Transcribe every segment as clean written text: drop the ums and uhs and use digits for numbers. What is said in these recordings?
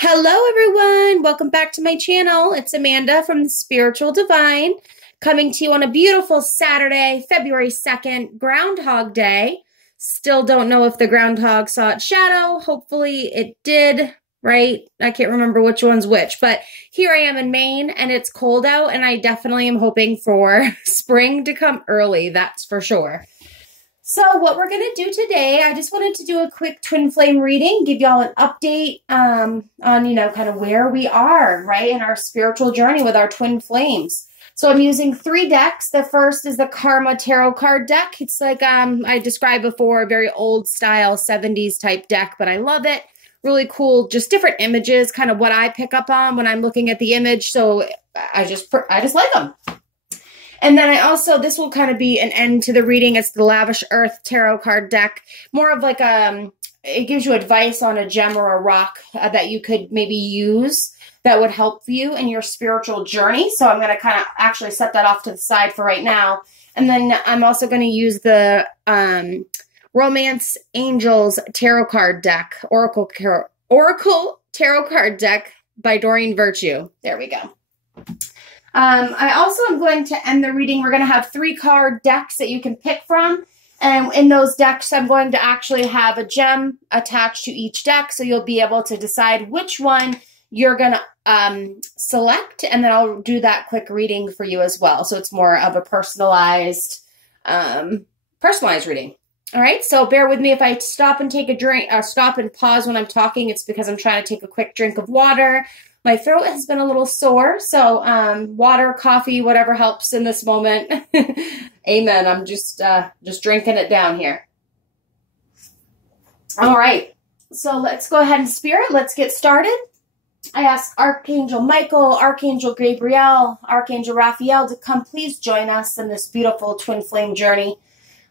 Hello everyone, welcome back to my channel. It's Amanda from the Spiritual Divine, coming to you on a beautiful Saturday, February 2nd, Groundhog Day. Still don't know if the groundhog saw its shadow. Hopefully it did, right? I can't remember which one's which, but here I am in Maine and it's cold out and I definitely am hoping for spring to come early, that's for sure. So what we're going to do today, I just wanted to do a quick twin flame reading, give y'all an update on, kind of where we are, right, in our spiritual journey with our twin flames. So I'm using 3 decks. The first is the Karma Tarot card deck. It's like I described before, a very old style 70s type deck, but I love it. Really cool, just different images, kind of what I pick up on when I'm looking at the image. So I just like them. And then this will kind of be an end to the reading. It's the Lavish Earth Tarot card deck. More of like it gives you advice on a gem or a rock that you could maybe use that would help you in your spiritual journey. So I'm going to kind of actually set that off to the side for right now. And then I'm also going to use the Romance Angels Tarot card deck, Oracle Tarot card deck by Doreen Virtue. There we go. I also am going to end the reading. We're going to have 3 card decks that you can pick from. And in those decks, I'm going to actually have a gem attached to each deck. So you'll be able to decide which one you're going to select. And then I'll do that quick reading for you as well. So it's more of a personalized reading. All right. So bear with me if I stop and take a drink, stop and pause when I'm talking. It's because I'm trying to take a quick drink of water. My throat has been a little sore, so water, coffee, whatever helps in this moment. Amen. I'm just drinking it down here. All right. So let's go ahead and spirit. Let's get started. I ask Archangel Michael, Archangel Gabriel, Archangel Raphael to come please join us in this beautiful twin flame journey.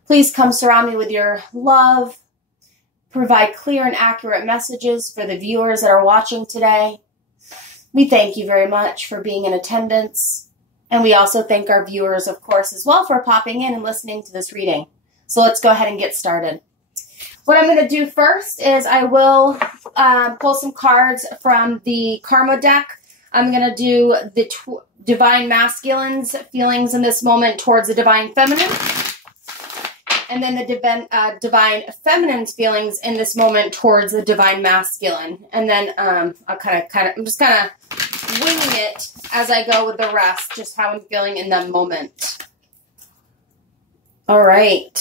Please come surround me with your love. Provide clear and accurate messages for the viewers that are watching today. We thank you very much for being in attendance. And we also thank our viewers, of course, as well for popping in and listening to this reading. So let's go ahead and get started. What I'm going to do first is I will pull some cards from the Karma deck. I'm going to do the Divine Masculine's feelings in this moment towards the Divine Feminine. And then the Divine Feminine's feelings in this moment towards the Divine Masculine. And then I'm just kind of winging it as I go with the rest, just how I'm feeling in that moment. All right.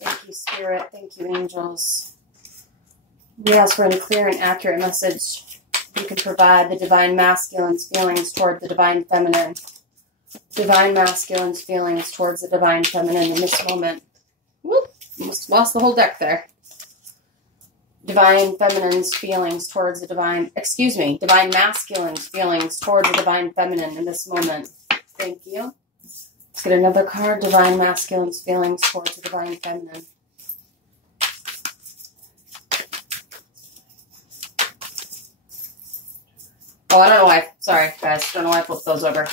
Thank you, Spirit. Thank you, angels. We ask for a clear and accurate message you can provide the Divine Masculine's feelings toward the Divine Feminine. Divine Masculine's feelings towards the Divine Feminine in this moment. Whoop, almost lost the whole deck there. Divine Feminine's feelings towards the Divine Masculine's feelings towards the Divine Feminine in this moment. Thank you. Let's get another card. Divine Masculine's feelings towards the Divine Feminine. Oh, I don't know why. Sorry, guys. Don't know why I flipped those over.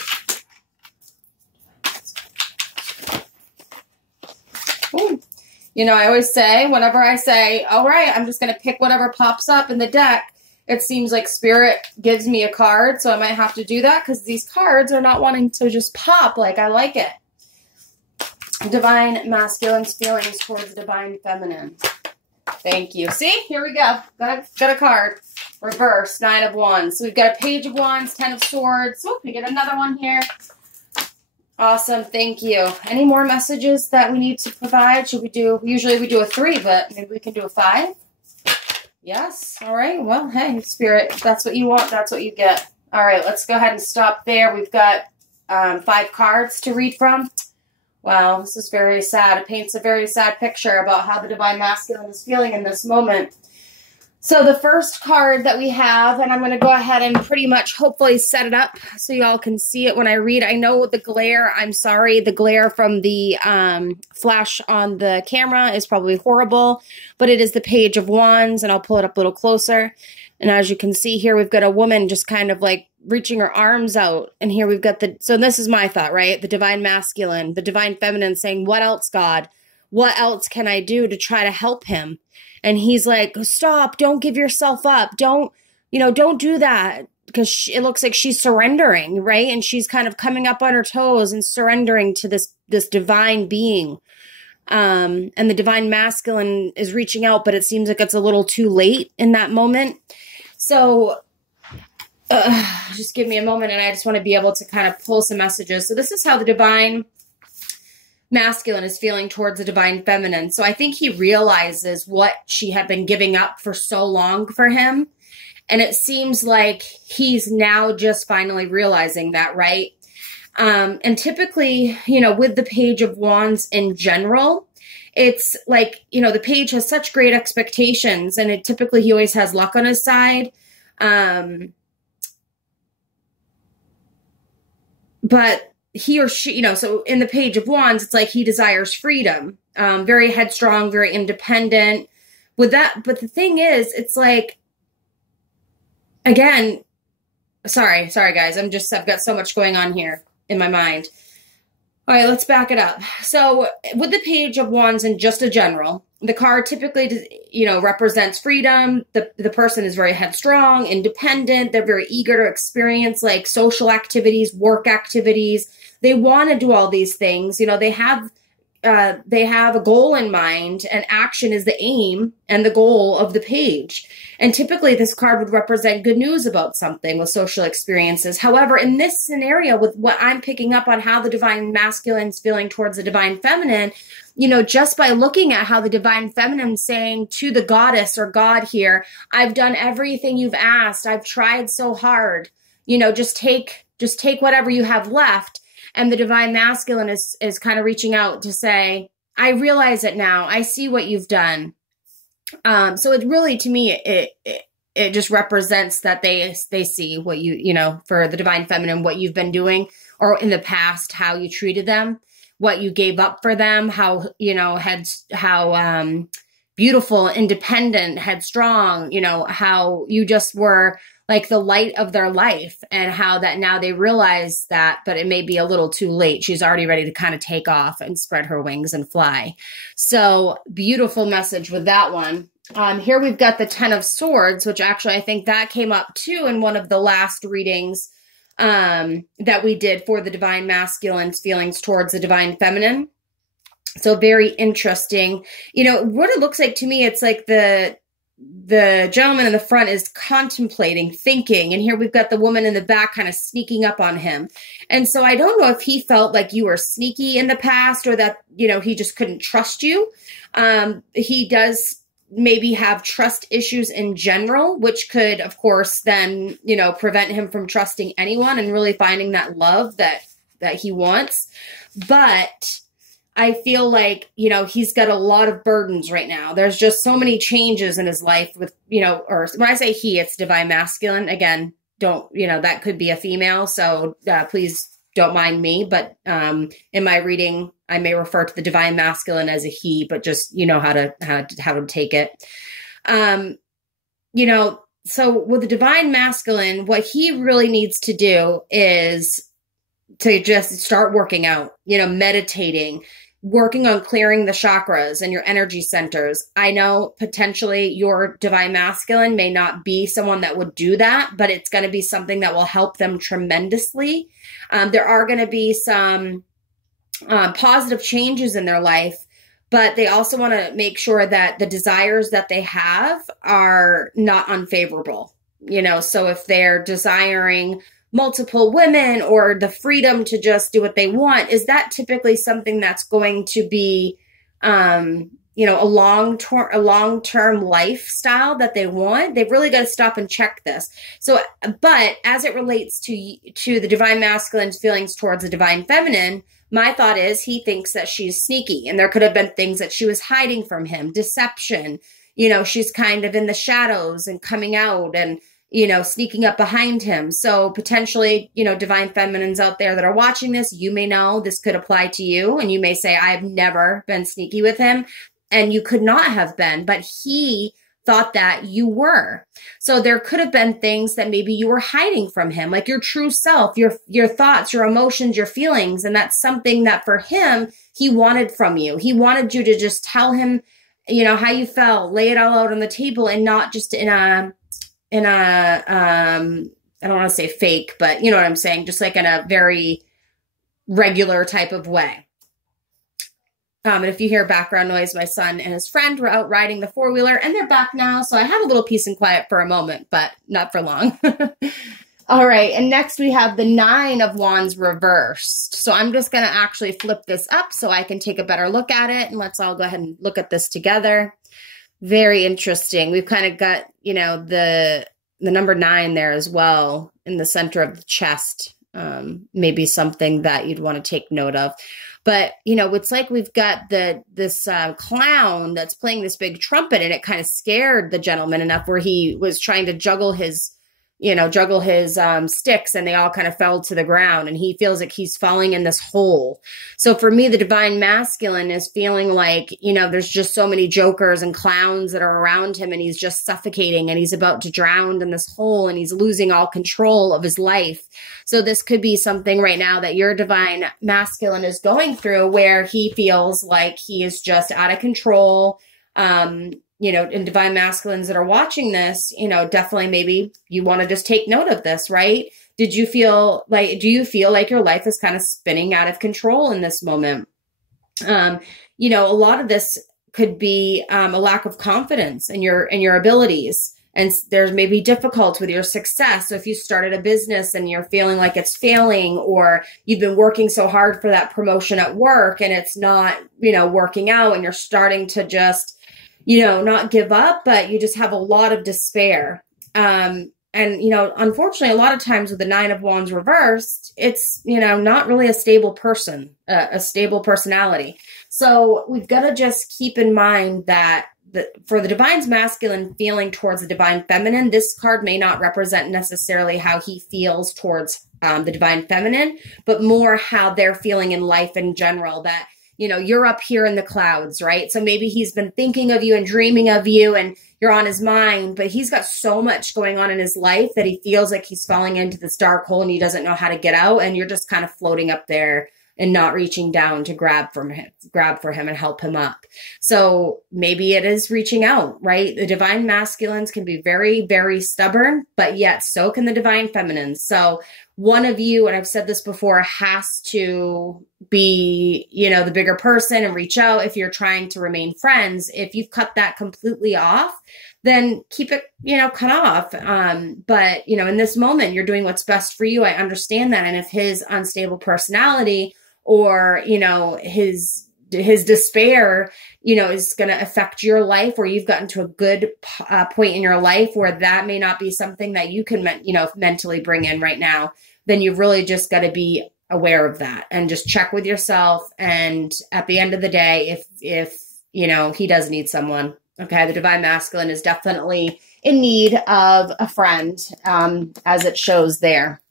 You know, I always say, whenever I say, all right, I'm just going to pick whatever pops up in the deck, it seems like Spirit gives me a card, so I might have to do that because these cards are not wanting to just pop like I like it. Divine Masculine's feelings towards the Divine Feminine. Thank you. See? Here we go. Got a card. Reverse, 9 of Wands. So we've got a Page of Wands, 10 of Swords. Oh, we get another one here. Awesome. Thank you. Any more messages that we need to provide? Usually we do a 3, but maybe we can do a 5. Yes. All right. Well, hey, Spirit, if that's what you want, that's what you get. All right. Let's go ahead and stop there. We've got 5 cards to read from. Wow. This is very sad. It paints a very sad picture about how the Divine Masculine is feeling in this moment. So the first card that we have, and I'm going to go ahead and pretty much hopefully set it up so y'all can see it when I read. I know the glare, I'm sorry, the glare from the flash on the camera is probably horrible, but it is the Page of Wands, and I'll pull it up a little closer. And as you can see here, we've got a woman just kind of like reaching her arms out. And here we've got so this is my thought, right? The Divine Masculine, the Divine Feminine saying, what else, God? What else can I do to try to help him? And he's like, stop, don't give yourself up. Don't don't do that, because it looks like she's surrendering, right? And she's kind of coming up on her toes and surrendering to this divine being. And the divine masculine is reaching out, but it seems like it's a little too late in that moment. So just give me a moment, and I just want to be able to kind of pull some messages. So this is how the divine masculine is feeling towards the divine feminine. So I think he realizes what she had been giving up for so long for him. And it seems like he's now just finally realizing that, right? And typically, with the Page of Wands in general, it's like, the page has such great expectations, and he always has luck on his side. But he or she, so in the Page of Wands, it's like he desires freedom, very headstrong, very independent with that. But the thing is, it's like, again, sorry, guys. I've got so much going on here in my mind. All right, let's back it up. So with the Page of Wands in just a general, the card typically, represents freedom. The person is very headstrong, independent. They're very eager to experience like social activities, work activities. They want to do all these things. They have a goal in mind, and action is the aim and the goal of the page. And typically this card would represent good news about something with social experiences. However, in this scenario, with what I'm picking up on how the divine masculine is feeling towards the divine feminine, just by looking at how the divine feminine is saying to the goddess or God here, I've done everything you've asked. I've tried so hard, just take whatever you have left. And the divine masculine is kind of reaching out to say, I realize it now. I see what you've done. So it really, to me, it just represents that they see what for the divine feminine, what you've been doing, or in the past, how you treated them, what you gave up for them, how beautiful, independent, headstrong, how you just were like the light of their life, and how that now they realize that, but it may be a little too late. She's already ready to kind of take off and spread her wings and fly. So beautiful message with that one. Here we've got the 10 of Swords, which actually I think that came up too in one of the last readings that we did for the divine masculine's feelings towards the divine feminine. So very interesting. What it looks like to me, it's like the gentleman in the front is contemplating, thinking, and here we've got the woman in the back kind of sneaking up on him. And so I don't know if he felt like you were sneaky in the past, or that, he just couldn't trust you. He does maybe have trust issues in general, which could, of course, then, prevent him from trusting anyone and really finding that love that he wants. But I feel like, he's got a lot of burdens right now. There's just so many changes in his life with, or when I say he, it's divine masculine. Again, that could be a female. So please don't mind me. But in my reading, I may refer to the divine masculine as a he, but just, how to take it. So with the divine masculine, what he really needs to do is to just start working out, meditating, working on clearing the chakras and your energy centers. I know potentially your divine masculine may not be someone that would do that, but it's going to be something that will help them tremendously. There are going to be some positive changes in their life, but they also want to make sure that the desires that they have are not unfavorable. So if they're desiring multiple women or the freedom to just do what they want, is that typically something that's going to be, a long-term lifestyle that they want? They've really got to stop and check this. So, but as it relates to the divine masculine's feelings towards the divine feminine, my thought is he thinks that she's sneaky, and there could have been things that she was hiding from him, deception. She's kind of in the shadows and coming out and, sneaking up behind him. So potentially, divine feminines out there that are watching this, you may know this could apply to you, and you may say, I've never been sneaky with him. And you could not have been, but he thought that you were. So there could have been things that maybe you were hiding from him, like your true self, your thoughts, your emotions, your feelings. And that's something that for him, he wanted from you. He wanted you to just tell him, how you felt, lay it all out on the table, and not just in a I don't want to say fake, but you know what I'm saying? Just like in a very regular type of way. And if you hear background noise, my son and his friend were out riding the four-wheeler, and they're back now. So I have a little peace and quiet for a moment, but not for long. All right. And next we have the Nine of Wands reversed. So I'm just going to actually flip this up so I can take a better look at it. And let's all go ahead and look at this together. Very interesting. We've kind of got, you know, the number 9 there as well in the center of the chest. Maybe something that you'd want to take note of. But, you know, it's like we've got this clown that's playing this big trumpet, and it kind of scared the gentleman enough where he was trying to juggle his sticks, and they all kind of fell to the ground, and he feels like he's falling in this hole. So for me, the divine masculine is feeling like, you know, there's just so many jokers and clowns that are around him, and he's just suffocating, and he's about to drown in this hole, and he's losing all control of his life. So this could be something right now that your divine masculine is going through, where he feels like he is just out of control. You know, and divine masculines that are watching this, you know, definitely maybe you want to just take note of this, right? Do you feel like your life is kind of spinning out of control in this moment? You know, a lot of this could be a lack of confidence in your abilities. And there's maybe difficulty with your success. So if you started a business and you're feeling like it's failing, or you've been working so hard for that promotion at work and it's not, you know, working out, and you're starting to just, you know, not give up, but you just have a lot of despair. And, you know, unfortunately, a lot of times with the Nine of Wands reversed, it's, you know, not really a stable person, a stable personality. So we've got to just keep in mind that for the divine masculine feeling towards the divine feminine, this card may not represent necessarily how he feels towards the divine feminine, but more how they're feeling in life in general. That, you know, you're up here in the clouds, right? So maybe he's been thinking of you and dreaming of you, and you're on his mind, but he's got so much going on in his life that he feels like he's falling into this dark hole and he doesn't know how to get out. And you're just kind of floating up there and not reaching down to grab for him and help him up. So maybe it is reaching out, right? The divine masculines can be very, very stubborn, but yet so can the divine feminines. So one of you, and I've said this before, has to be, you know, the bigger person and reach out if you're trying to remain friends. If you've cut that completely off, then keep it, you know, cut off. But, you know, in this moment, you're doing what's best for you. I understand that. And if his unstable personality, or, you know, his despair, you know, is going to affect your life, or you've gotten to a good point in your life where that may not be something that you can, you know, mentally bring in right now, then you've really just got to be aware of that and just check with yourself. And at the end of the day, if, you know, he does need someone, okay, the divine masculine is definitely in need of a friend, as it shows there.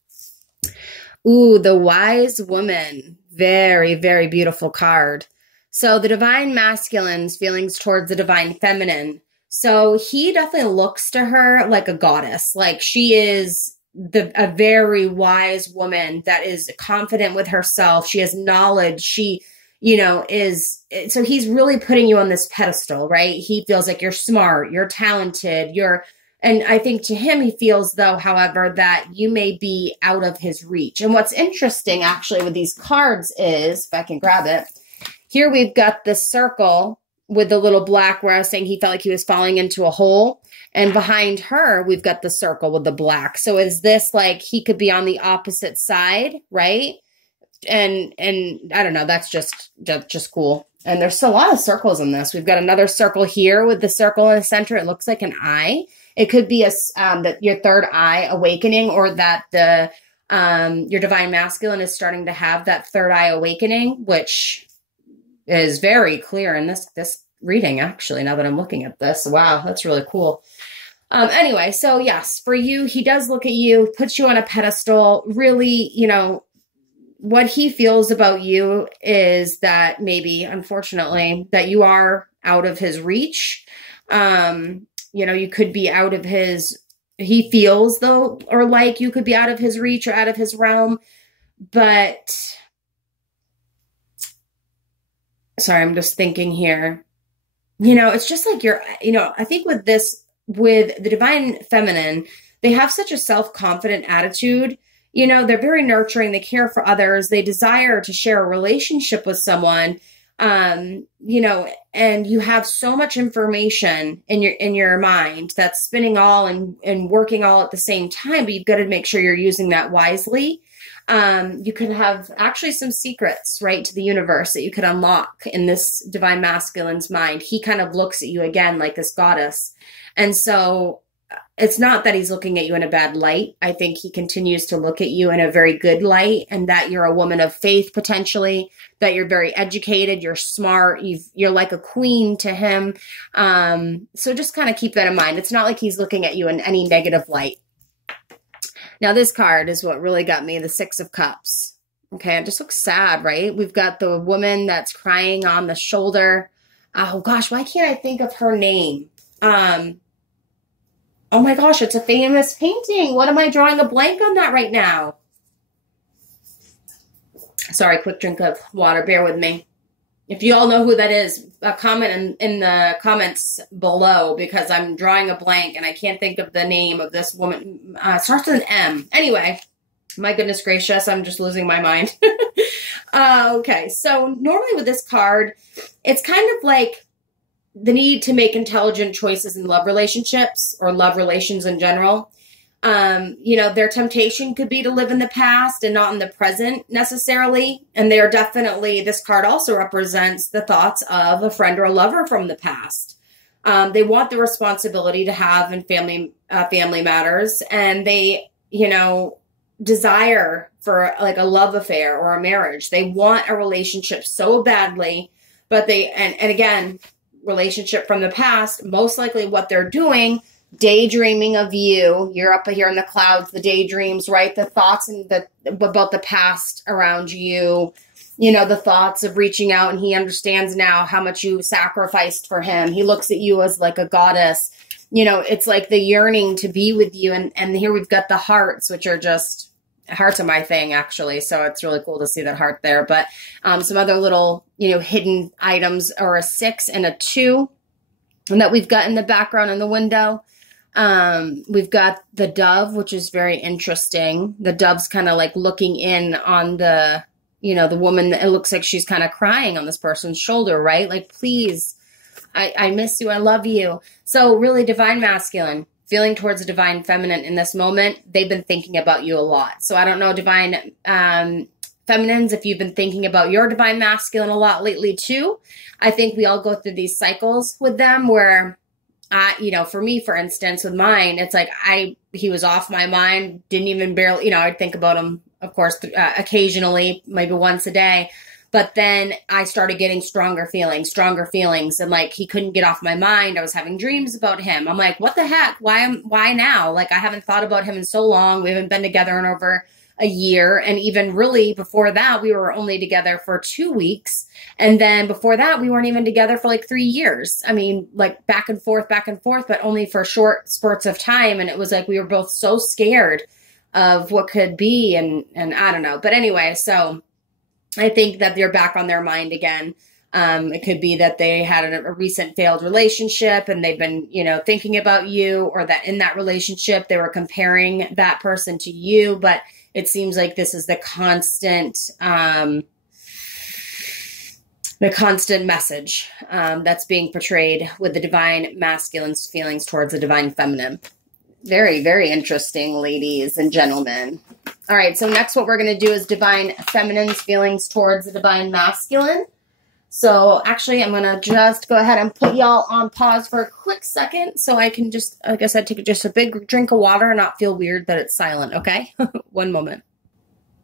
Ooh, the Wise Woman. Very, very beautiful card. So the divine masculine's feelings towards the divine feminine. So he definitely looks to her like a goddess. Like she is a very wise woman that is confident with herself. She has knowledge. She, you know, so he's really putting you on this pedestal, right? He feels like you're smart, you're talented, and I think to him, he feels, though, however, that you may be out of his reach. And what's interesting, actually, with these cards is, if I can grab it, here we've got the circle with the little black where I was saying he felt like he was falling into a hole. And behind her, we've got the circle with the black. So is this like he could be on the opposite side, right? And I don't know, that's just cool. And there's a lot of circles in this. We've got another circle here with the circle in the center. It looks like an eye. It could be that your third eye awakening, or that your divine masculine is starting to have that third eye awakening, which is very clear in this reading, actually, now that I'm looking at this. Wow, that's really cool. Anyway, so yes, for you, he does look at you, puts you on a pedestal. Really, you know, what he feels about you is that maybe, unfortunately, that you are out of his reach. You know, you could be out of he feels though, or like you could be out of his reach or out of his realm. But, sorry, I'm just thinking here, you know, it's just like I think with this with the divine feminine, they have such a self-confident attitude. You know, they're very nurturing. They care for others. They desire to share a relationship with someone. You know, and you have so much information in your mind that's spinning all and working all at the same time, but you've got to make sure you're using that wisely. You could have actually some secrets, right, to the universe that you could unlock in this divine masculine's mind. He kind of looks at you again like this goddess. And so it's not that he's looking at you in a bad light. I think he continues to look at you in a very good light, and that you're a woman of faith, potentially, that you're very educated, you're smart, you're like a queen to him. So just kind of keep that in mind. It's not like he's looking at you in any negative light. Now, this card is what really got me, the Six of Cups. Okay, it just looks sad, right? We've got the woman that's crying on the shoulder. Oh, gosh, why can't I think of her name? Oh, my gosh, it's a famous painting. What am I drawing a blank on that right now? Sorry, quick drink of water. Bear with me. If you all know who that is, comment in the comments below, because I'm drawing a blank and I can't think of the name of this woman. Starts with an M. Anyway, my goodness gracious, I'm just losing my mind. Okay, so normally with this card, it's kind of like the need to make intelligent choices in love relationships or love relations in general. You know, their temptation could be to live in the past and not in the present necessarily. And they're definitely, this card also represents the thoughts of a friend or a lover from the past. They want the responsibility to have in family matters, and they, you know, desire for like a love affair or a marriage. They want a relationship so badly, but they, and again, relationship from the past, most likely what they're doing, daydreaming of you. You're up here in the clouds, the daydreams, right? The thoughts and about the past around you, you know, the thoughts of reaching out, and he understands now how much you sacrificed for him. He looks at you as like a goddess. You know, it's like the yearning to be with you. And here we've got the hearts, which are just, hearts are my thing, actually. So it's really cool to see that heart there. But some other little, you know, hidden items are a 6 and a 2. And that we've got in the background in the window. We've got the dove, which is very interesting. The dove's kind of like looking in on the, you know, the woman. It looks like she's kind of crying on this person's shoulder, right? Like, please, I miss you. I love you. So really divine masculine, feeling towards the divine feminine in this moment. They've been thinking about you a lot. So I don't know, divine feminines, if you've been thinking about your divine masculine a lot lately too. I think we all go through these cycles with them where, you know, for me, for instance, with mine, it's like he was off my mind, didn't even barely, you know, I'd think about him, of course, occasionally, maybe once a day. But then I started getting stronger feelings. And like, he couldn't get off my mind. I was having dreams about him. I'm like, what the heck? Why now? Like, I haven't thought about him in so long. We haven't been together in over a year. And even really before that, we were only together for 2 weeks. And then before that, we weren't even together for like 3 years. I mean, like back and forth, but only for short spurts of time. And it was like, we were both so scared of what could be. And I don't know. But anyway, so I think that they're back on their mind again. It could be that they had a recent failed relationship and they've been, you know, thinking about you, or that in that relationship, they were comparing that person to you. But it seems like this is the constant message that's being portrayed with the divine masculine's feelings towards the divine feminine. Very, very interesting, ladies and gentlemen. All right, so next what we're going to do is divine feminine's feelings towards the divine masculine. So actually, I'm going to just go ahead and put y'all on pause for a quick second so I can just, like I said, take just a big drink of water and not feel weird that it's silent, okay? One moment.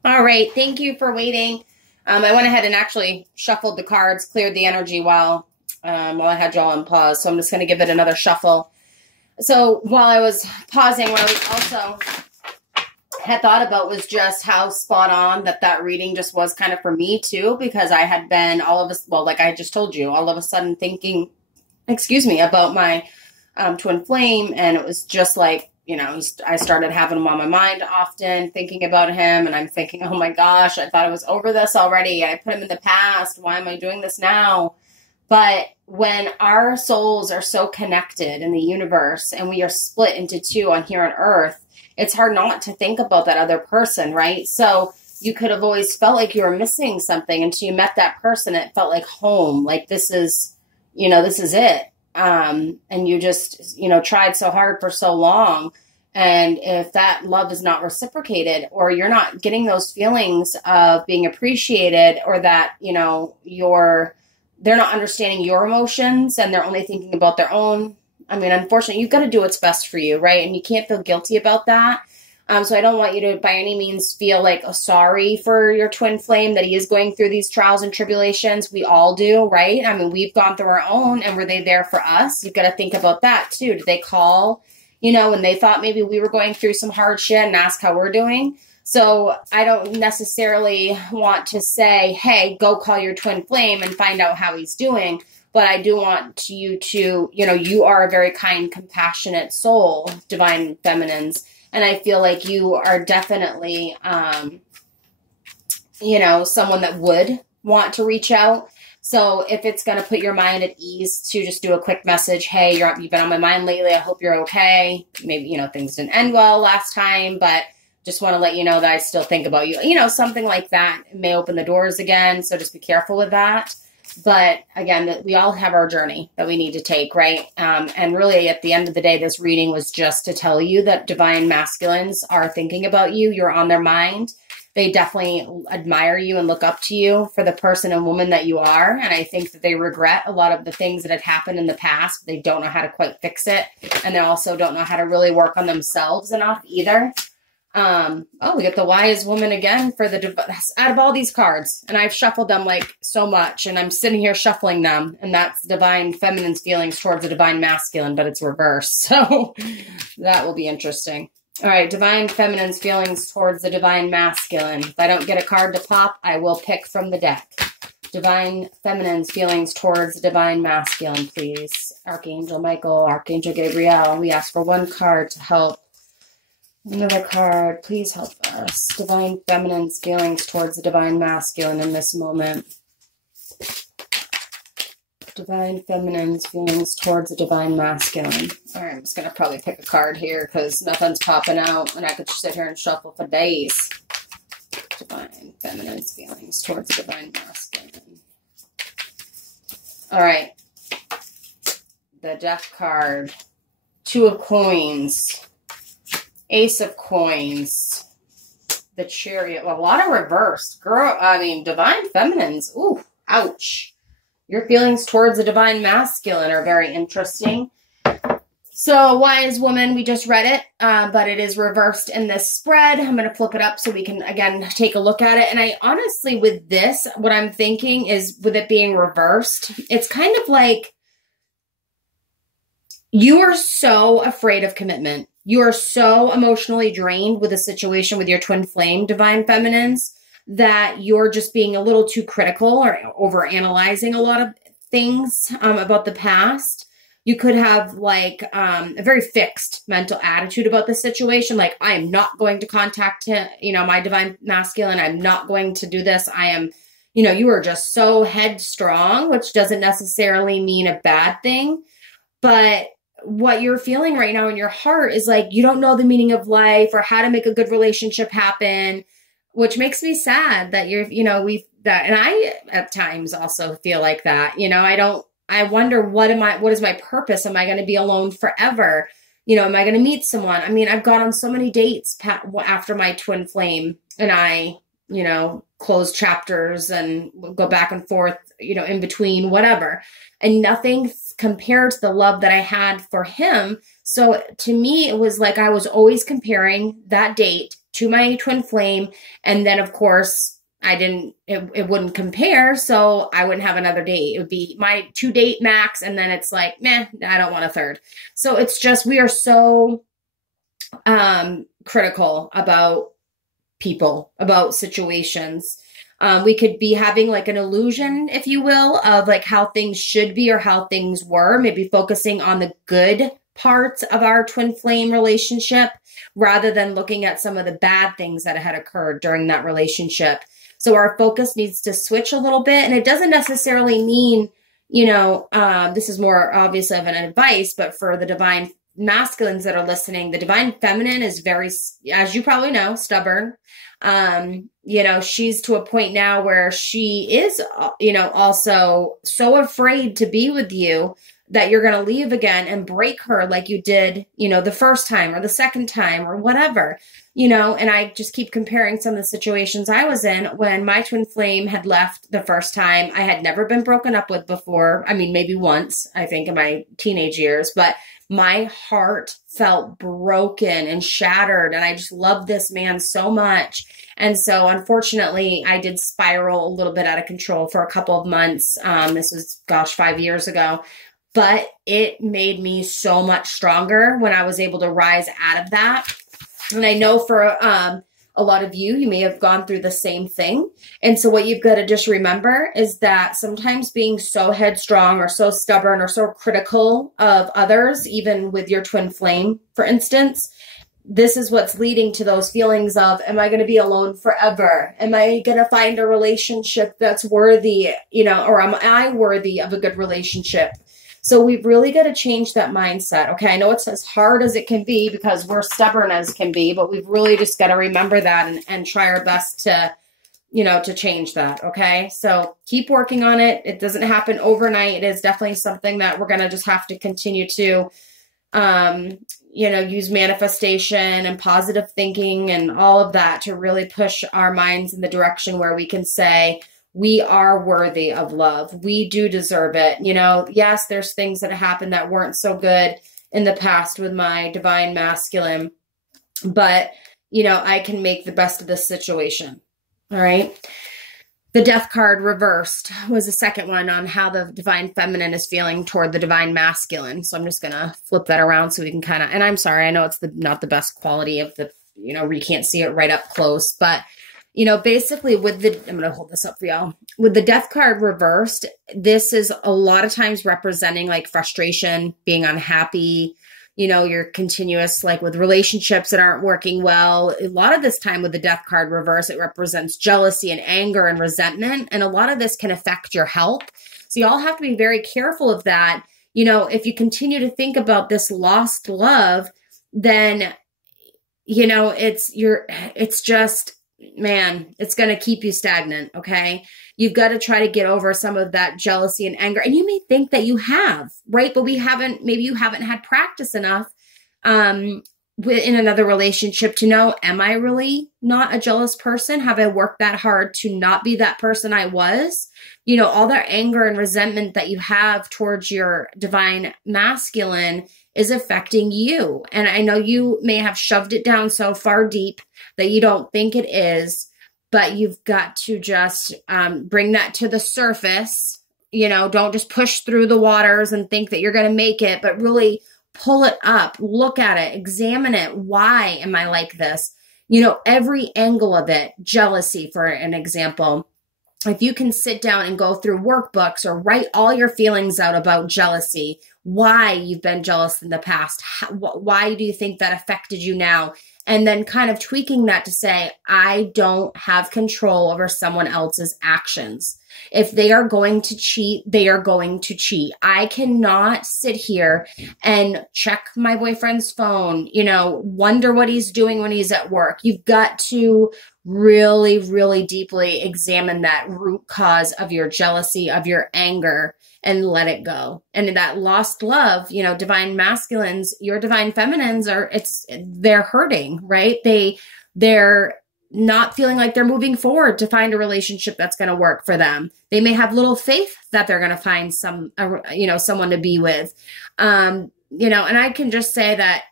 All right, thank you for waiting. I went ahead and actually shuffled the cards, cleared the energy while I had y'all on pause. So I'm just going to give it another shuffle. So while I was pausing, what I was also had thought about was just how spot on that reading just was kind of for me too, because I had been like I just told you, all of a sudden thinking, about my twin flame. And it was just like, you know, I started having him on my mind often, thinking about him. And I'm thinking, oh my gosh, I thought I was over this already. I put him in the past. Why am I doing this now? But when our souls are so connected in the universe and we are split into two on here on earth, it's hard not to think about that other person, right? So you could have always felt like you were missing something until you met that person. It felt like home, like this is, you know, this is it. And you just, you know, tried so hard for so long. And if that love is not reciprocated, or you're not getting those feelings of being appreciated, or that, you know, they're not understanding your emotions and they're only thinking about their own. I mean, unfortunately, you've got to do what's best for you, right? And you can't feel guilty about that. So I don't want you to by any means feel like sorry for your twin flame, that he is going through these trials and tribulations. We all do, right? I mean, we've gone through our own, and were they there for us? You've got to think about that too. Did they call, you know, when they thought maybe we were going through some hard shit and ask how we're doing? So I don't necessarily want to say, hey, go call your twin flame and find out how he's doing. But I do want you to, you know, you are a very kind, compassionate soul, divine feminines. And I feel like you are definitely, you know, someone that would want to reach out. So if it's going to put your mind at ease to just do a quick message, hey, you've been on my mind lately. I hope you're okay. Maybe, you know, things didn't end well last time, but just want to let you know that I still think about you. You know, something like that may open the doors again. So just be careful with that. But again, we all have our journey that we need to take, right? And really at the end of the day, this reading was just to tell you that divine masculines are thinking about you. You're on their mind. They definitely admire you and look up to you for the person and woman that you are. And I think that they regret a lot of the things that had happened in the past. They don't know how to quite fix it. And they also don't know how to really work on themselves enough either. Oh, we get the wise woman again for out of all these cards, and I've shuffled them like so much, and I'm sitting here shuffling them, and that's divine feminine's feelings towards the divine masculine, but it's reversed. So that will be interesting. All right. Divine feminine's feelings towards the divine masculine. If I don't get a card to pop, I will pick from the deck. Divine feminine's feelings towards the divine masculine, please. Archangel Michael, Archangel Gabriel. We ask for one card to help. Another card, please help us. Divine feminine's feelings towards the divine masculine in this moment. Divine feminine's feelings towards the divine masculine. All right, I'm just going to probably pick a card here because nothing's popping out and I could sit here and shuffle for days. Divine feminine's feelings towards the divine masculine. All right. The Death card. Two of Coins. Ace of Coins, the Chariot, well, a lot of reversed. Girl, I mean, divine feminines, ooh, ouch. Your feelings towards the divine masculine are very interesting. So, wise woman, we just read it, but it is reversed in this spread. I'm going to flip it up so we can, again, take a look at it. And I honestly, with this, what I'm thinking is, with it being reversed, it's kind of like you are so afraid of commitment. You are so emotionally drained with a situation with your twin flame, divine feminines, that you're just being a little too critical or over-analyzing a lot of things about the past. You could have like a very fixed mental attitude about the situation. Like, I am not going to contact him, you know, my divine masculine. I'm not going to do this. I am, you know, you are just so headstrong, which doesn't necessarily mean a bad thing. But what you're feeling right now in your heart is like, you don't know the meaning of life or how to make a good relationship happen, which makes me sad that you're, you know, and I at times also feel like that, you know, I wonder, what is my purpose? Am I going to be alone forever? You know, am I going to meet someone? I mean, I've gone on so many dates after my twin flame and I, you know, close chapters and go back and forth, you know, in between, whatever. And nothing compared to the love that I had for him. So to me, it was like I was always comparing that date to my twin flame. And then, of course, it wouldn't compare. So I wouldn't have another date. It would be my 2-date max. And then it's like, meh, I don't want a third. So it's just, we are so critical about people, about situations. We could be having like an illusion, if you will, of like how things should be or how things were, maybe focusing on the good parts of our twin flame relationship rather than looking at some of the bad things that had occurred during that relationship. So our focus needs to switch a little bit. And it doesn't necessarily mean, this is more obviously of an advice, but for the divine masculines that are listening, the divine feminine is very, as you probably know, stubborn. She's to a point now where she is, also so afraid to be with you that you're going to leave again and break her like you did, the first time or the second time or whatever, and I just keep comparing some of the situations I was in when my twin flame had left the first time. I had never been broken up with before. I mean, maybe once, I think, in my teenage years, but my heart felt broken and shattered. And I just loved this man so much. And so unfortunately, I did spiral a little bit out of control for a couple of months. This was, 5 years ago. But it made me so much stronger when I was able to rise out of that. And I know for a lot of you may have gone through the same thing. And so what you've got to just remember is that sometimes being so headstrong or so stubborn or so critical of others, even with your twin flame, for instance, this is what's leading to those feelings of, am I going to be alone forever? Am I going to find a relationship that's worthy, or am I worthy of a good relationship? So we've really got to change that mindset. Okay, I know it's as hard as it can be because we're stubborn as can be, but we've really just got to remember that and try our best to, to change that. Okay, so keep working on it. It doesn't happen overnight. It is definitely something that we're going to just have to continue to, use manifestation and positive thinking and all of that to really push our minds in the direction where we can say, we are worthy of love. We do deserve it. Yes, there's things that happened that weren't so good in the past with my divine masculine, but, I can make the best of this situation. All right. The death card reversed was the second one on how the divine feminine is feeling toward the divine masculine. So I'm just going to flip that around so we can kind of, and I'm sorry, I know it's not the best quality of the, you can't see it right up close, but basically with I'm going to hold this up for y'all. With the death card reversed, this is a lot of times representing like frustration, being unhappy, you're continuous, like with relationships that aren't working well. A lot of this time with the death card reverse, it represents jealousy and anger and resentment. And a lot of this can affect your health. So y'all have to be very careful of that. If you continue to think about this lost love, then, it's just, man, it's going to keep you stagnant. Okay. You've got to try to get over some of that jealousy and anger. And you may think that you have, right? But maybe you haven't had practice enough, in another relationship to know, am I really not a jealous person? Have I worked that hard to not be that person I was? All that anger and resentment that you have towards your divine masculine is affecting you. And I know you may have shoved it down so far deep that you don't think it is, but you've got to just bring that to the surface. Don't just push through the waters and think that you're going to make it, but really pull it up, look at it, examine it. Why am I like this? Every angle of it. Jealousy, for an example. If you can sit down and go through workbooks or write all your feelings out about jealousy, why you've been jealous in the past, why do you think that affected you now? And then kind of tweaking that to say, I don't have control over someone else's actions. If they are going to cheat, they are going to cheat. I cannot sit here and check my boyfriend's phone, wonder what he's doing when he's at work. You've got to really, really deeply examine that root cause of your jealousy, of your anger, and let it go. And that lost love, divine masculines, your divine feminines they're hurting, right? They're not feeling like they're moving forward to find a relationship that's going to work for them. They may have little faith that they're going to find someone to be with. And I can just say that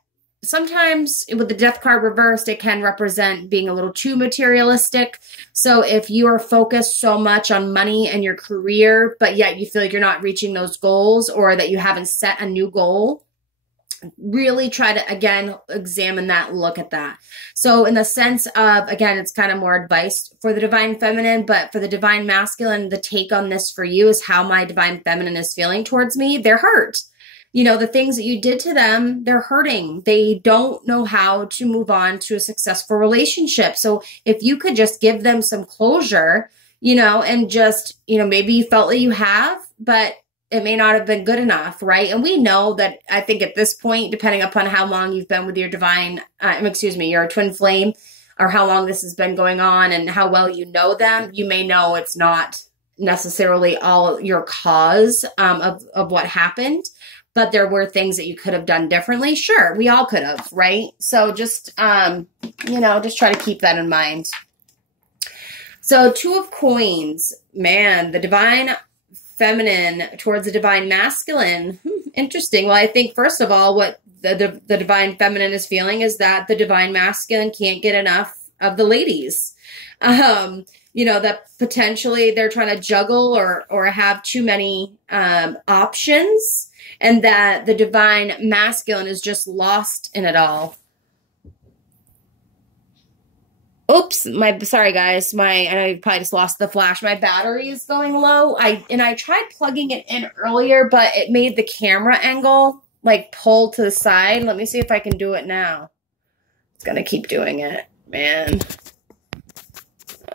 sometimes with the death card reversed, it can represent being a little too materialistic. So if you are focused so much on money and your career, but yet you feel like you're not reaching those goals or that you haven't set a new goal, really try to, again, examine that, look at that. So in the sense of, again, it's kind of more advice for the divine feminine, but for the divine masculine, the take on this for you is how my divine feminine is feeling towards me. They're hurt. The things that you did to them, they're hurting. They don't know how to move on to a successful relationship. So if you could just give them some closure, and just, maybe you felt that you have, but it may not have been good enough, right? And we know that, I think at this point, depending upon how long you've been with your your twin flame, or how long this has been going on and how well you know them, you may know it's not necessarily all your cause of what happened, but there were things that you could have done differently. Sure, we all could have, right? So just, just try to keep that in mind. So 2 of Coins, man, the divine feminine towards the divine masculine. Interesting. Well, I think first of all, what the divine feminine is feeling is that the divine masculine can't get enough of the ladies. That potentially they're trying to juggle or have too many options, and that the divine masculine is just lost in it all. Oops, sorry guys, I know you probably just lost the flash. My battery is going low. I tried plugging it in earlier, but it made the camera angle like pull to the side. Let me see if I can do it now. It's gonna keep doing it, man.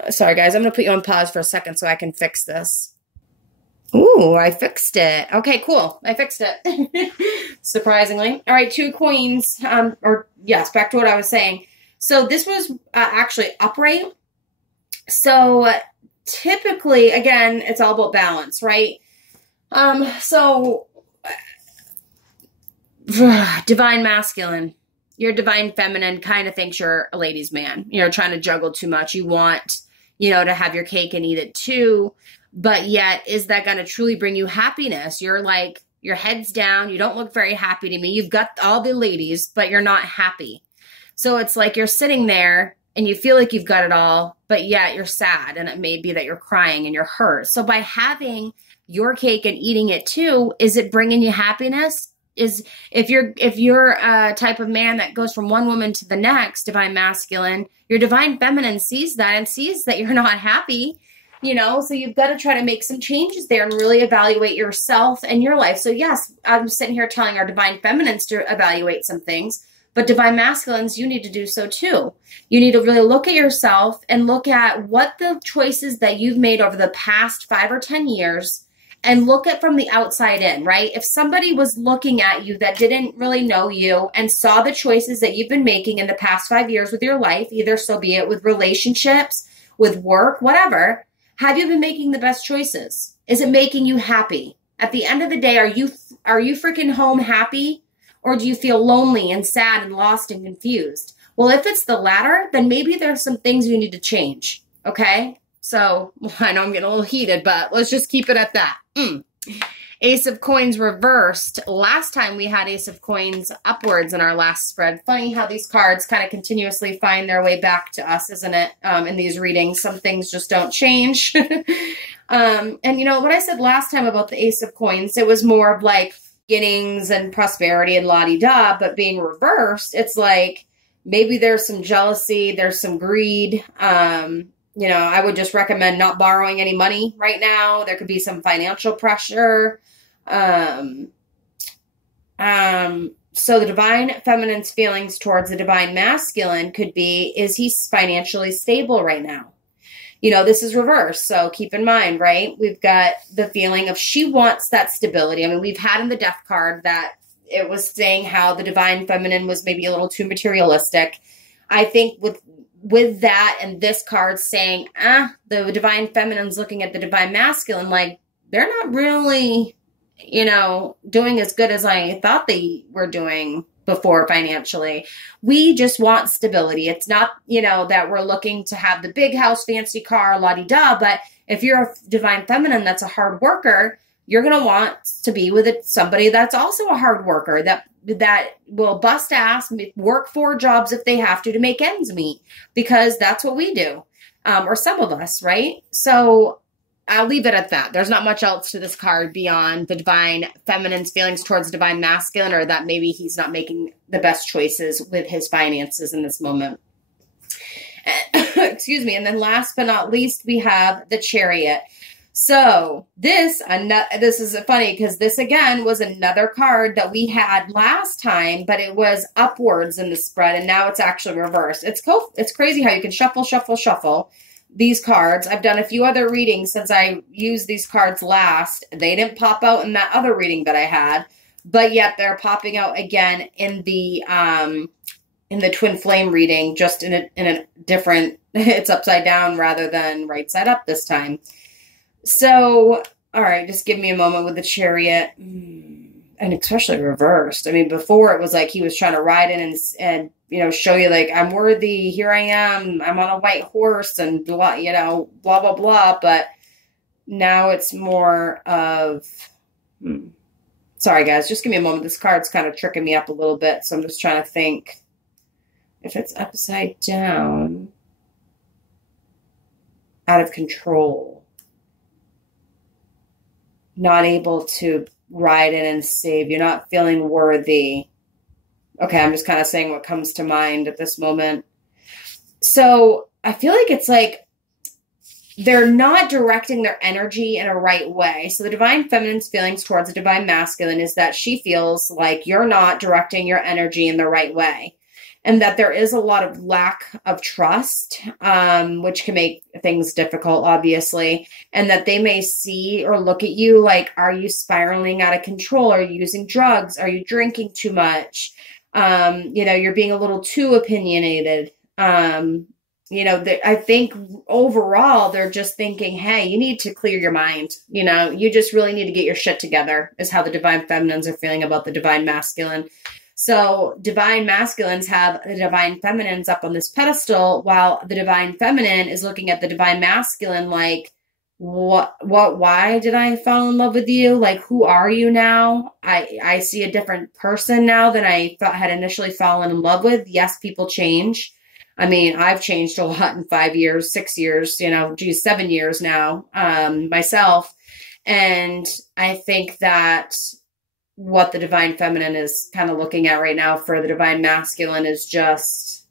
Sorry guys, I'm gonna put you on pause for a second so I can fix this. Ooh, I fixed it. Okay, cool. I fixed it. Surprisingly. All right, 2 Coins. Back to what I was saying. So this was actually upright. So typically, again, it's all about balance, right? Divine masculine, your divine feminine kind of thinks you're a ladies' man. You're trying to juggle too much. You want, to have your cake and eat it too. But yet, is that going to truly bring you happiness? You're like, your head's down. You don't look very happy to me. You've got all the ladies, but you're not happy. So it's like you're sitting there and you feel like you've got it all, but yet you're sad. And it may be that you're crying and you're hurt. So by having your cake and eating it too, is it bringing you happiness? If you're a type of man that goes from one woman to the next, divine masculine, your divine feminine sees that and sees that you're not happy, so you've got to try to make some changes there and really evaluate yourself and your life. So yes, I'm sitting here telling our divine feminines to evaluate some things, but divine masculines, you need to do so too. You need to really look at yourself and look at what the choices that you've made over the past 5 or 10 years, and look at from the outside in, right? If somebody was looking at you that didn't really know you and saw the choices that you've been making in the past 5 years with your life, either so be it with relationships, with work, whatever, have you been making the best choices? Is it making you happy? At the end of the day, are you freaking home happy? Or do you feel lonely and sad and lost and confused? Well, if it's the latter, then maybe there's some things you need to change, okay? So, I know I'm getting a little heated, but let's just keep it at that. Ace of Coins reversed. Last time we had Ace of Coins upwards in our last spread. Funny how these cards kind of continuously find their way back to us, isn't it? In these readings, some things just don't change. And what I said last time about the Ace of Coins, it was more of like beginnings and prosperity and la-di-da, but being reversed, it's like maybe there's some jealousy, there's some greed. I would just recommend not borrowing any money right now. There could be some financial pressure. So the divine feminine's feelings towards the divine masculine could be, is he financially stable right now? This is reversed. So keep in mind, right? We've got the feeling of she wants that stability. I mean, we've had in the death card that it was saying how the divine feminine was maybe a little too materialistic. I think with that and this card saying, the divine feminine's looking at the divine masculine, like they're not really, doing as good as I thought they were doing before financially. We just want stability. It's not, that we're looking to have the big house, fancy car, la-di-da, but if you're a divine feminine that's a hard worker, you're going to want to be with somebody that's also a hard worker, that will bust ass, work 4 jobs if they have to make ends meet, because that's what we do, or some of us, right? So I'll leave it at that. There's not much else to this card beyond the divine feminine's feelings towards the divine masculine, or that maybe he's not making the best choices with his finances in this moment. Excuse me. And then last but not least, we have the Chariot. So this is funny because this again was another card that we had last time, but it was upwards in the spread, and now it's actually reversed. It's crazy how you can shuffle, shuffle, shuffle. these cards. I've done a few other readings since I used these cards last. They didn't pop out in that other reading that I had, but yet they're popping out again in the Twinflame reading, just in a different, it's upside down rather than right side up this time. So, all right, just give me a moment with the Chariot. And especially reversed. I mean, before it was like he was trying to ride in and you know, show you like, I'm worthy, here I am, I'm on a white horse and blah, you know, blah, blah, blah. But now it's more of, sorry guys, just give me a moment. This card's kind of tricking me up a little bit. So I'm just trying to think if it's upside down, out of control, not able to ride in and save, you're not feeling worthy. Okay, I'm just kind of saying what comes to mind at this moment. So I feel like it's like they're not directing their energy in a right way. So the Divine Feminine's feelings towards the Divine Masculine is that she feels like you're not directing your energy in the right way. And that there is a lot of lack of trust, which can make things difficult, obviously. And that they may see or look at you like, are you spiraling out of control? Are you using drugs? Are you drinking too much? You know, you're being a little too opinionated. You know, I think overall, they're just thinking, hey, you need to clear your mind. You know, you just really need to get your shit together, is how the Divine Feminines are feeling about the Divine Masculine. So Divine Masculines have the Divine Feminines up on this pedestal, while the Divine Feminine is looking at the Divine Masculine like, why did I fall in love with you? Like, who are you now? I see a different person now than I thought had initially fallen in love with. Yes, people change. I mean, I've changed a lot in 5 years, 6 years, you know, geez, 7 years now, myself. And I think that what the Divine Feminine is kind of looking at right now for the Divine Masculine is just,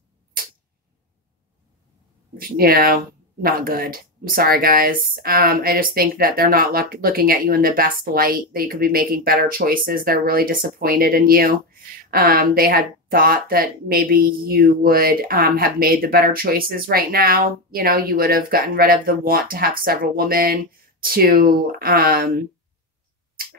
you know, not good. I'm sorry, guys. I just think that they're not looking at you in the best light, that you could be making better choices. They're really disappointed in you. They had thought that maybe you would have made the better choices right now. You know, you would have gotten rid of the want to have several women, to,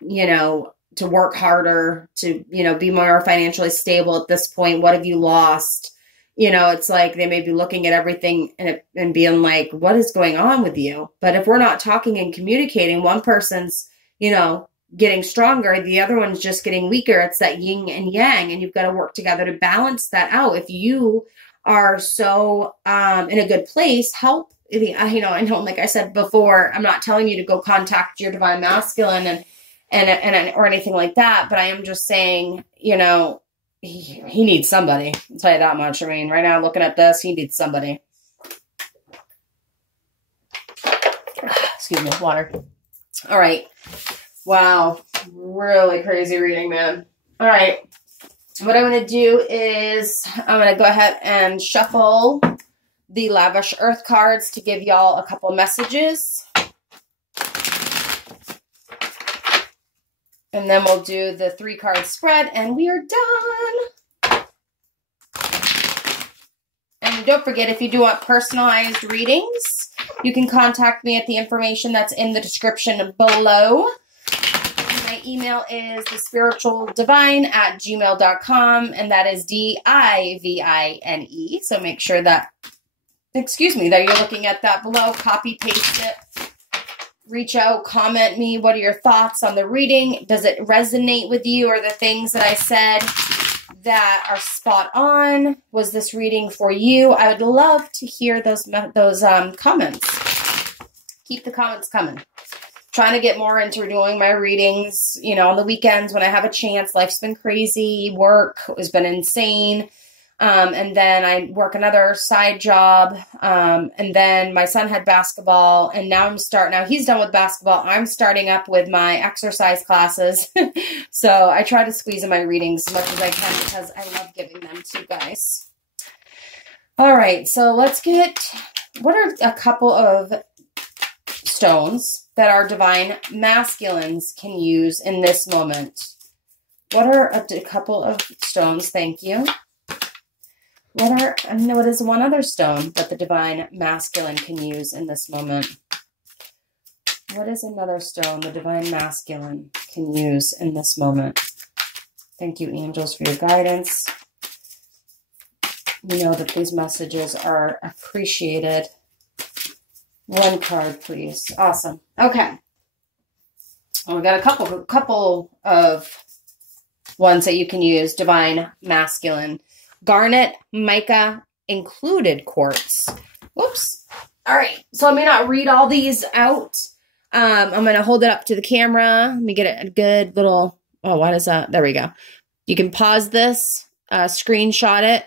you know, to work harder, to, you know, be more financially stable at this point. What have you lost? You know, it's like they may be looking at everything and being like, what is going on with you? But if we're not talking and communicating, one person's, you know, getting stronger, the other one's just getting weaker. It's that yin and yang, and you've got to work together to balance that out. If you are so in a good place, help, you know, and like I said before, I'm not telling you to go contact your Divine Masculine and or anything like that, but I am just saying, you know, he needs somebody. I'll tell you that much. I mean, right now, looking at this, he needs somebody. Excuse me, water. All right. Wow. Really crazy reading, man. All right. What I'm going to do is I'm going to go ahead and shuffle the Lavish Earth cards to give y'all a couple messages. And then we'll do the 3-card spread, and we are done. And don't forget, if you do want personalized readings, you can contact me at the information that's in the description below. My email is thespiritualdivine@gmail.com, and that is DIVINE. So make sure that, that you're looking at that below. Copy, paste it. Reach out, comment me. What are your thoughts on the reading? Does it resonate with you? Or the things that I said that are spot on? Was this reading for you? I would love to hear those comments. Keep the comments coming. Trying to get more into doing my readings, you know, on the weekends when I have a chance. Life's been crazy. Work has been insane. And then I work another side job. And then my son had basketball, and now he's done with basketball. I'm starting up with my exercise classes. So I try to squeeze in my readings as much as I can because I love giving them to you guys. All right. So let's get, what are a couple of stones that our Divine Masculines can use in this moment? What are a couple of stones? Thank you. What is one other stone that the Divine Masculine can use in this moment? What is another stone the Divine Masculine can use in this moment? Thank you, angels, for your guidance. We know that these messages are appreciated. One card, please. Awesome. Okay. Well, we got a couple of ones that you can use. Divine Masculine. Garnet, mica, included quartz. Whoops. All right. So I may not read all these out. I'm going to hold it up to the camera. Let me get a good little, oh, what is that? There we go. You can pause this, screenshot it.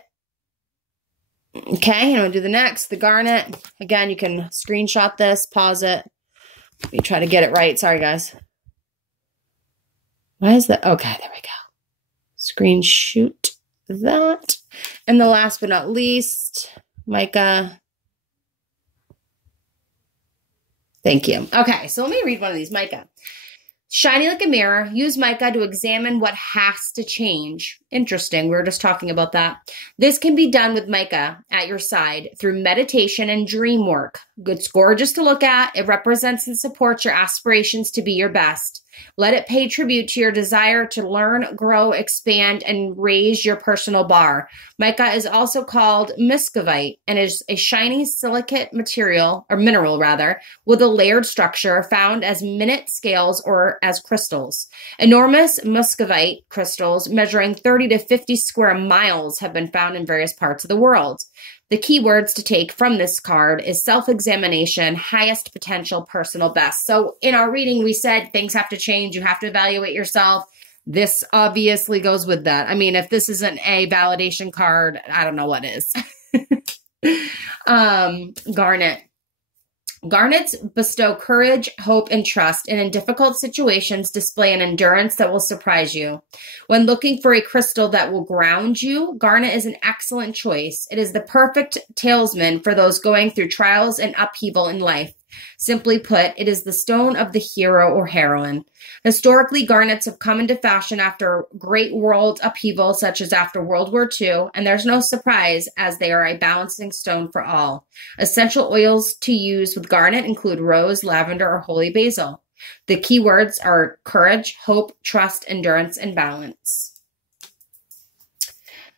Okay, and I'm going to do the next, the garnet. Again, you can screenshot this, pause it. Let me try to get it right. Sorry, guys. Why is that? Okay, there we go. Screenshot that. And the last but not least, mica. Thank you. Okay, so let me read one of these. Mica. Shiny like a mirror. Use mica to examine what has to change. Interesting. We were just talking about that. This can be done with mica at your side through meditation and dream work. It's gorgeous to look at. It represents and supports your aspirations to be your best. Let it pay tribute to your desire to learn, grow, expand, and raise your personal bar. Mica is also called muscovite and is a shiny silicate material, or mineral rather, with a layered structure found as minute scales or as crystals. Enormous muscovite crystals measuring 30 to 50 square miles have been found in various parts of the world. The key words to take from this card is self-examination, highest potential, personal best. So in our reading, we said things have to change. You have to evaluate yourself. This obviously goes with that. I mean, if this isn't a validation card, I don't know what is. Garnet. Garnets bestow courage, hope, and trust, and in difficult situations display an endurance that will surprise you. When looking for a crystal that will ground you, garnet is an excellent choice. It is the perfect talisman for those going through trials and upheaval in life. Simply put, it is the stone of the hero or heroine. Historically, garnets have come into fashion after great world upheaval, such as after World War II, and there's no surprise as they are a balancing stone for all. Essential oils to use with garnet include rose, lavender, or holy basil. The key words are courage, hope, trust, endurance, and balance.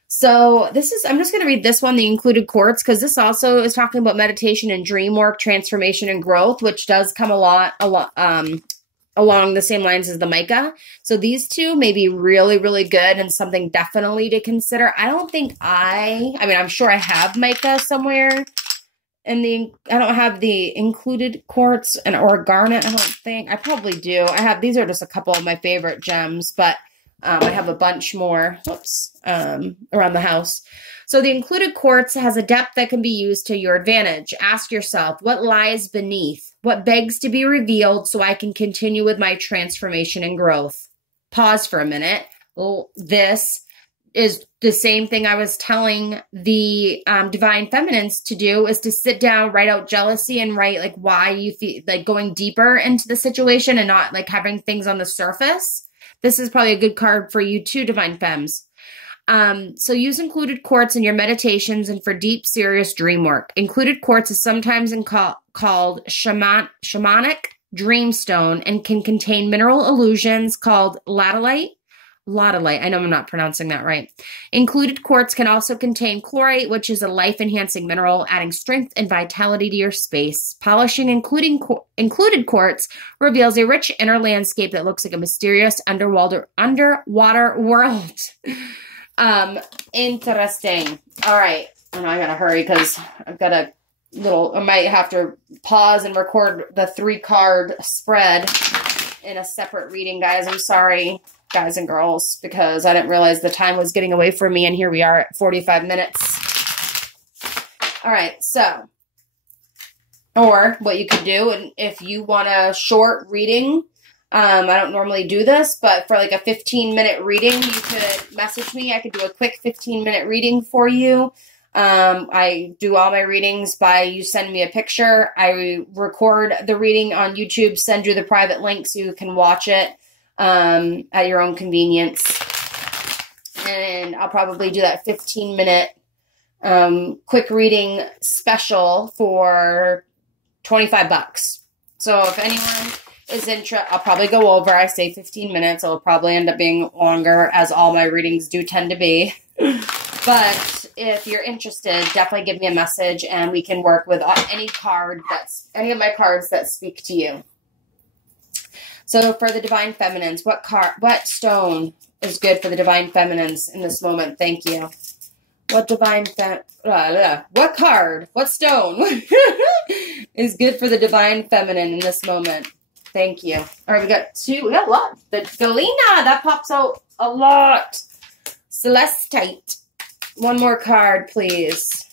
So I'm just going to read this one, the included quartz, because this also is talking about meditation and dream work, transformation and growth, which does come along the same lines as the mica. So these two may be really, really good and something definitely to consider. I don't think I'm sure I have mica somewhere. I don't have the included quartz or garnet. I don't think. I probably do. These are just a couple of my favorite gems, but I have a bunch more, around the house. So the included quartz has a depth that can be used to your advantage. Ask yourself, what lies beneath? What begs to be revealed so I can continue with my transformation and growth? Pause for a minute. Well, this is the same thing I was telling the divine feminines to do, is to sit down, write out jealousy, and write like why you feel like going deeper into the situation and not like having things on the surface. This is probably a good card for you too, divine femmes. So use included quartz in your meditations and for deep, serious dream work. Included quartz is sometimes called shamanic dreamstone and can contain mineral illusions called latolite. I know I'm not pronouncing that right. Included quartz can also contain chlorite, which is a life-enhancing mineral, adding strength and vitality to your space. Polishing included quartz reveals a rich inner landscape that looks like a mysterious underwater world. Interesting. All right. And I gotta hurry because I've got I might have to pause and record the 3-card spread in a separate reading, guys. I'm sorry, guys and girls, because I didn't realize the time was getting away from me, and here we are at 45 minutes. All right, so, or what you can do, and if you want a short reading, I don't normally do this, but for like a 15-minute reading, you could message me. I could do a quick 15-minute reading for you. I do all my readings by you send me a picture. I record the reading on YouTube, send you the private link so you can watch it at your own convenience. And I'll probably do that 15-minute quick reading special for 25 bucks. So if anyone is interested, I'll probably go over. I say 15 minutes. It'll probably end up being longer, as all my readings do tend to be. But if you're interested, definitely give me a message and we can work with any of my cards that speak to you. So for the Divine Feminines, what stone is good for the Divine Feminines in this moment? Thank you. What stone is good for the Divine Feminine in this moment? Thank you. All right, we got a lot. The Galena, that pops out a lot. Celestite. One more card, please.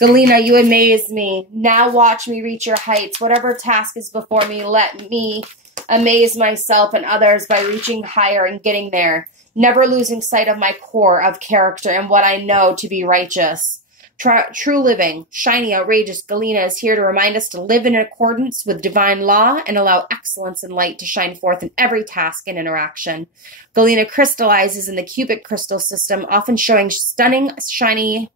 Galena, you amaze me. Now watch me reach your heights. Whatever task is before me, let me amaze myself and others by reaching higher and getting there. Never losing sight of my core of character and what I know to be righteous. True living, shiny, outrageous Galena is here to remind us to live in accordance with divine law and allow excellence and light to shine forth in every task and interaction. Galena crystallizes in the cubic crystal system, often showing stunning, shiny,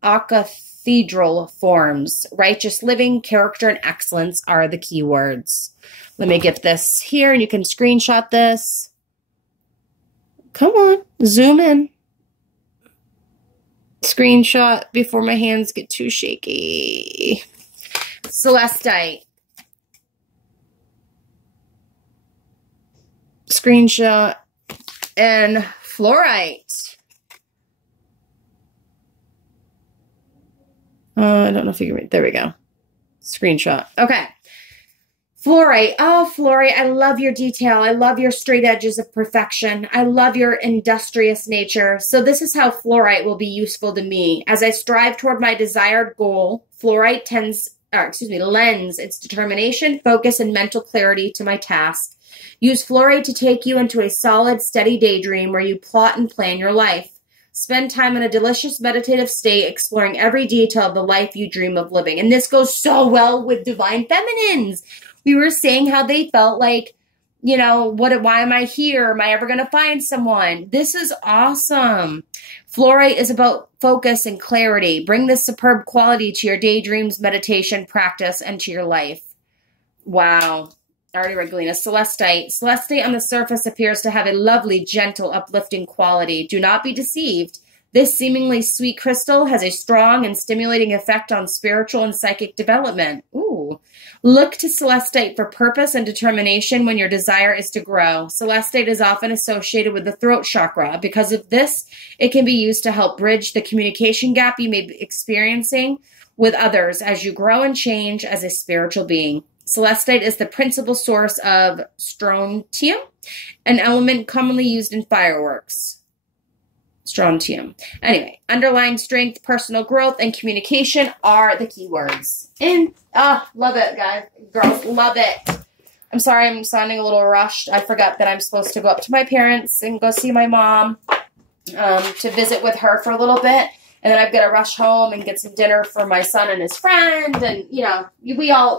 cathedral forms. Righteous living, character, and excellence are the key words. Let me get this here, and you can screenshot this. Come on, zoom in. Screenshot before my hands get too shaky. Celestite. Screenshot. And fluorite. I don't know if you can read. There we go. Screenshot. Okay. Fluorite. Oh, fluorite. I love your detail. I love your straight edges of perfection. I love your industrious nature. So this is how fluorite will be useful to me. As I strive toward my desired goal, fluorite lends its determination, focus, and mental clarity to my task. Use fluorite to take you into a solid, steady daydream where you plot and plan your life. Spend time in a delicious meditative state, exploring every detail of the life you dream of living. And this goes so well with Divine Feminines. We were saying how they felt like, you know, why am I here? Am I ever going to find someone? This is awesome. Fluorite is about focus and clarity. Bring this superb quality to your daydreams, meditation, practice, and to your life. Wow. I already read Galena. Celestite. Celestite on the surface appears to have a lovely, gentle, uplifting quality. Do not be deceived. This seemingly sweet crystal has a strong and stimulating effect on spiritual and psychic development. Ooh. Look to Celestite for purpose and determination when your desire is to grow. Celestite is often associated with the throat chakra. Because of this, it can be used to help bridge the communication gap you may be experiencing with others as you grow and change as a spiritual being. Celestite is the principal source of strontium, an element commonly used in fireworks. Strontium. Anyway, underlying strength, personal growth, and communication are the key words. And, love it, guys. Girls, love it. I'm sorry I'm sounding a little rushed. I forgot that I'm supposed to go up to my parents and go see my mom to visit with her for a little bit. And then I've got to rush home and get some dinner for my son and his friend. And, you know,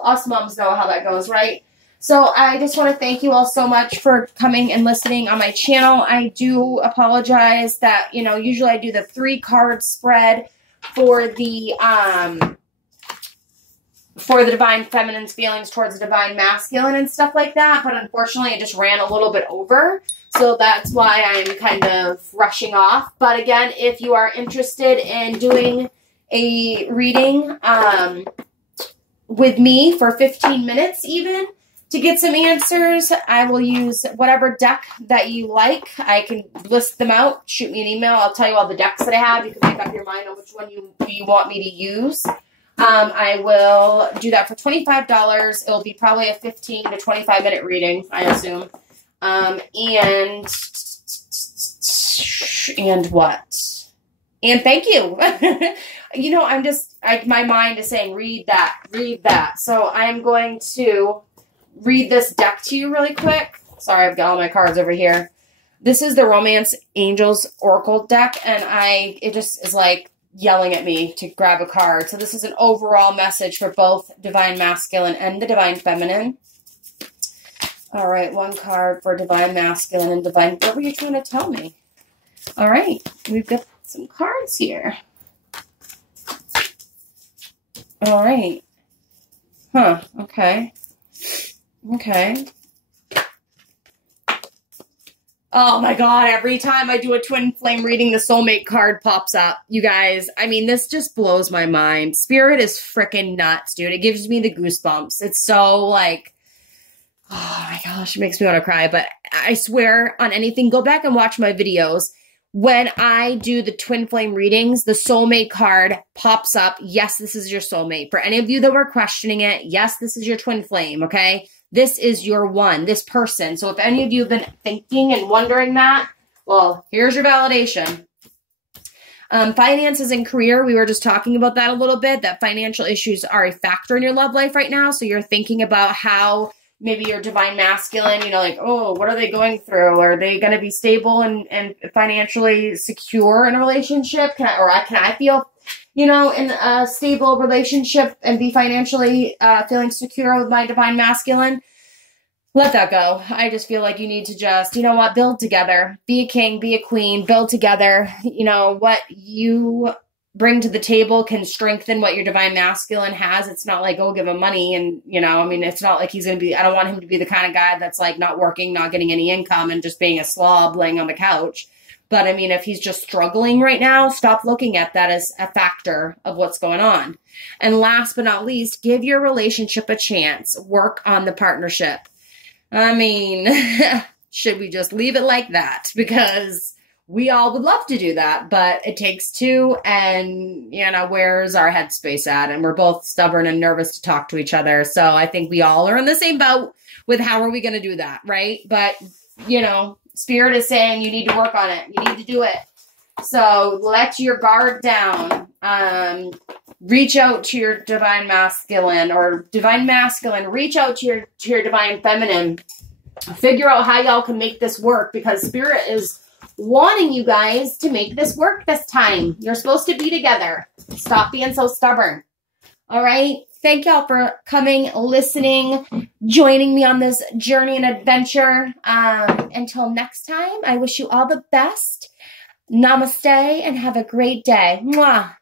us moms know how that goes, right? So I just want to thank you all so much for coming and listening on my channel. I do apologize that, you know, usually I do the 3-card spread for the Divine Feminine's feelings towards the Divine Masculine and stuff like that. But unfortunately, it just ran a little bit over. So that's why I'm kind of rushing off. But again, if you are interested in doing a reading with me for 15 minutes even, to get some answers, I will use whatever deck that you like. I can list them out. Shoot me an email. I'll tell you all the decks that I have. You can make up your mind on which one you want me to use. I will do that for $25. It'll be probably a 15 to 25 minute reading, I assume. And what? And thank you. You know, my mind is saying, read that, read that. So I'm going to read this deck to you really quick. Sorry, I've got all my cards over here. This is the Romance Angels Oracle deck, and it just is like yelling at me to grab a card. So this is an overall message for both Divine Masculine and the Divine Feminine. All right, one card for Divine Masculine and Divine... What were you trying to tell me? All right, we've got some cards here. All right. Huh. Okay. Okay. Oh my God, every time I do a twin flame reading, the soulmate card pops up. You guys, I mean, this just blows my mind. Spirit is freaking nuts, dude. It gives me the goosebumps. It's so like, oh my gosh, it makes me want to cry. But I swear on anything, go back and watch my videos. When I do the twin flame readings, the soulmate card pops up. Yes, this is your soulmate. For any of you that were questioning it, yes, this is your twin flame, okay? This is your one, this person. So if any of you have been thinking and wondering that, well, here's your validation. Finances and career, we were just talking about that a little bit, that financial issues are a factor in your love life right now. So you're thinking about how maybe your divine masculine, you know, like, oh, what are they going through? Are they going to be stable and financially secure in a relationship? Can I feel, you know, in a stable relationship and be financially feeling secure with my divine masculine? Let that go. I just feel like you need to just, you know what, build together. Be a king, be a queen, build together. You know, what you bring to the table can strengthen what your divine masculine has. It's not like, oh, give him money. And, you know, I mean, it's not like he's going to be, I don't want him to be the kind of guy that's like not working, not getting any income and just being a slob laying on the couch. But I mean, if he's just struggling right now, stop looking at that as a factor of what's going on. And last but not least, give your relationship a chance. Work on the partnership. I mean, should we just leave it like that? Because we all would love to do that, but it takes two, and, you know, where's our headspace at? And we're both stubborn and nervous to talk to each other. So I think we all are in the same boat with how are we going to do that, right? But, you know, Spirit is saying you need to work on it. You need to do it. So let your guard down. Reach out to your divine masculine, or divine masculine, reach out to your divine feminine. Figure out how y'all can make this work, because Spirit is wanting you guys to make this work this time. You're supposed to be together. Stop being so stubborn. All right. Thank y'all for coming, listening, joining me on this journey and adventure. Until next time, I wish you all the best. Namaste and have a great day. Mwah.